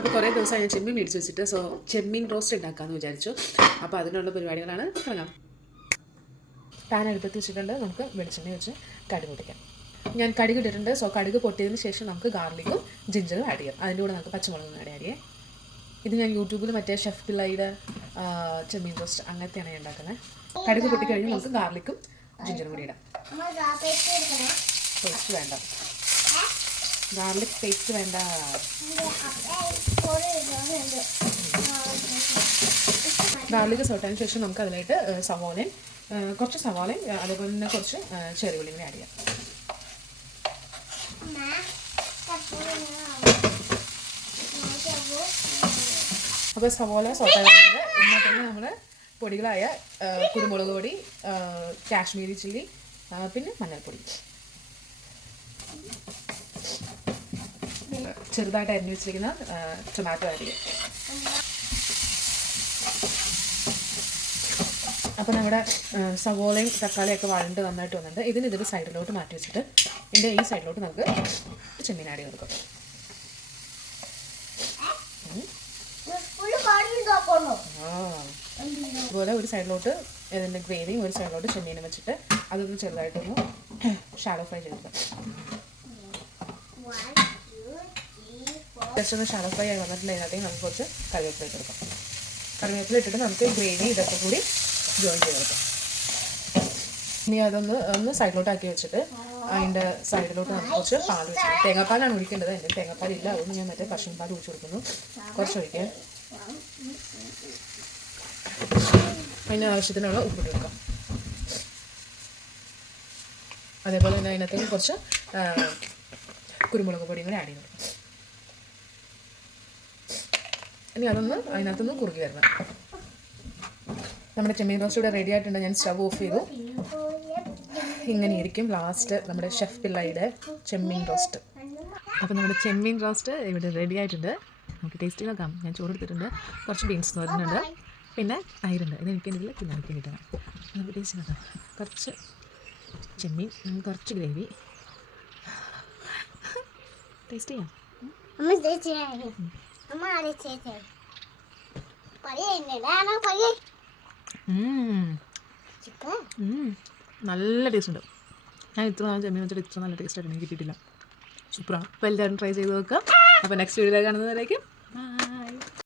അപ്പോൾ കുറേ ദിവസമായി ഞാൻ ചെമ്മീൻ മേടിച്ച് വെച്ചിട്ട് ചെമ്മീൻ റോസ്റ്റ് ഉണ്ടാക്കാമെന്ന് വിചാരിച്ചു. അപ്പോൾ അതിനുള്ള പരിപാടികളാണ്. തുടങ്ങാം. പാൻ എടുത്ത് വെച്ചിട്ടുണ്ട്. നമുക്ക് വെളിച്ചെണ്ണ വെച്ച് കടുക് പൊട്ടിക്കാം. ഞാൻ കടുക് ഇട്ടിട്ടുണ്ട്. കടുക് പൊട്ടിയതിന് ശേഷം നമുക്ക് ഗാർലിക്കും ജിഞ്ചറും ആഡ് ചെയ്യാം. അതിൻ്റെ കൂടെ നമുക്ക് പച്ചമുളകും ആഡ് ചെയ്യാം. ഇത് ഞാൻ യൂട്യൂബിൽ മറ്റേ ഷെഫ് പിള്ളയുടെ ചെമ്മീൻ റോസ്റ്റ് അങ്ങനത്തെയാണ് ഞാൻ ഉണ്ടാക്കുന്നത്. കടുക് പൊട്ടിക്കഴിഞ്ഞ് നമുക്ക് ഗാർലിക്കും ജിഞ്ചറും കൂടി ഇടാം. പേസ്റ്റ് വേണ്ട, ഗാർലിക് പേസ്റ്റ് വേണ്ട. ഗാർലിക് സോട്ടതിന് ശേഷം നമുക്ക് അതിലായിട്ട് സവാളയും കുറച്ച് സവാളയും അതേപോലെ തന്നെ കുറച്ച് ചെറിയ ഉള്ളിയും ആഡ് ചെയ്യാം. അപ്പോൾ സവാള സോട്ടാകുന്നുണ്ട്. ഇന്നത്തെ നമ്മൾ പൊടികളായ കുരുമുളക് പൊടി, കാശ്മീരി ചില്ലി, പിന്നെ മഞ്ഞൾപ്പൊടി, ചെറുതായിട്ട് അരിഞ്ഞു വെച്ചിരിക്കുന്ന ടൊമാറ്റോ ആഡ് ചെയ്യാം. അപ്പോൾ നമ്മുടെ സവോളയും തക്കാളിയൊക്കെ വഴണ്ട് നന്നായിട്ട് വന്നിട്ടുണ്ട്. ഇതൊരു സൈഡിലോട്ട് മാറ്റി വെച്ചിട്ട് ഇതിൻ്റെ ഈ സൈഡിലോട്ട് നമുക്ക് ചെമ്മീൻ ആഡ് ചെയ്ത് കൊടുക്കാം. അതുപോലെ ഒരു സൈഡിലോട്ട് ഇതിൻ്റെ ഗ്രേവിയും ഒരു സൈഡിലോട്ട് ചെമ്മീനും വെച്ചിട്ട് അതൊന്ന് ചെറുതായിട്ടൊന്ന് ഷാലോ ഫ്രൈ ചെയ്തെടുക്കാം. ജസ്റ്റ് ഒന്ന് ഷാലോ ഫ്രൈ ആയി വന്നിട്ടുണ്ടെങ്കിൽ അതിനകത്തേക്ക് നമുക്ക് കുറച്ച് കറിവേപ്പില ഇട്ടെടുക്കാം. കറിവേപ്പില ഇട്ടിട്ട് നമുക്ക് ഗ്രേവി ഇതൊക്കെ കൂടി ജോയിൻ ചെയ്തെടുക്കാം. ഇനി ഒന്ന് സൈഡിലോട്ട് ആക്കി വെച്ചിട്ട് അതിൻ്റെ സൈഡിലോട്ട് നമുക്ക് കുറച്ച് പാൽ വെച്ചിട്ട്, തേങ്ങാപ്പാലാണ് ഒഴിക്കേണ്ടത്. എൻ്റെ തേങ്ങാപ്പാലില്ല, അതുകൊണ്ട് ഞാൻ മറ്റേ കഷ്ണം പാൽ ഒഴിച്ച് കൊടുക്കുന്നു. കുറച്ച് ഒഴിക്കുക. അതിന് ആവശ്യത്തിനുള്ള ഉപ്പിട്ട് കൊടുക്കാം. അതേപോലെ തന്നെ അതിനകത്തേക്ക് കുറച്ച് കുരുമുളക് പൊടിയും കൂടി ആഡ് ചെയ്ത് കൊടുക്കാം. ഇനി അതിനകത്തൊന്ന് കുറുകി വരണം. നമ്മുടെ ചെമ്മീൻ റോസ്റ്റ് ഇവിടെ റെഡി ആയിട്ടുണ്ട്. ഞാൻ സ്റ്റവ് ഓഫ് ചെയ്തു. ഇങ്ങനെ ഇരിക്കും ലാസ്റ്റ് നമ്മുടെ ഷെഫ് പിള്ളയുടെ ചെമ്മീൻ റോസ്റ്റ്. അപ്പോൾ നമ്മുടെ ചെമ്മീൻ റോസ്റ്റ് ഇവിടെ റെഡി ആയിട്ടുണ്ട്. നമുക്ക് ടേസ്റ്റ് നോക്കാം. ഞാൻ ചോറ് എടുത്തിട്ടുണ്ട്, കുറച്ച് ബീൻസ് തോരുന്നുണ്ട്, പിന്നെ തൈരുണ്ട്. ഇത് എനിക്കെന്തെങ്കിലും പിന്നെ എനിക്ക് കിട്ടണം. നമുക്ക് ടേസ്റ്റ് നോക്കാം. കുറച്ച് ചെമ്മീൻ, കുറച്ച് ഗ്രേവി. ടേസ്റ്റ് ചെയ്യാം. നല്ല ടേസ്റ്റ് ഉണ്ട്. ഞാൻ ഇത്ര നാളെ ചെമ്മീൻ വെച്ചിട്ട് ഇത്ര നല്ല ടേസ്റ്റ് ആയിട്ട് എനിക്ക് കിട്ടിയിട്ടില്ല. സൂപ്പറാണ്. അപ്പോൾ എല്ലാവരും ട്രൈ ചെയ്ത് നോക്കാം. അപ്പോൾ നെക്സ്റ്റ് വീഡിയോയിൽ കാണുന്നതിലേക്കും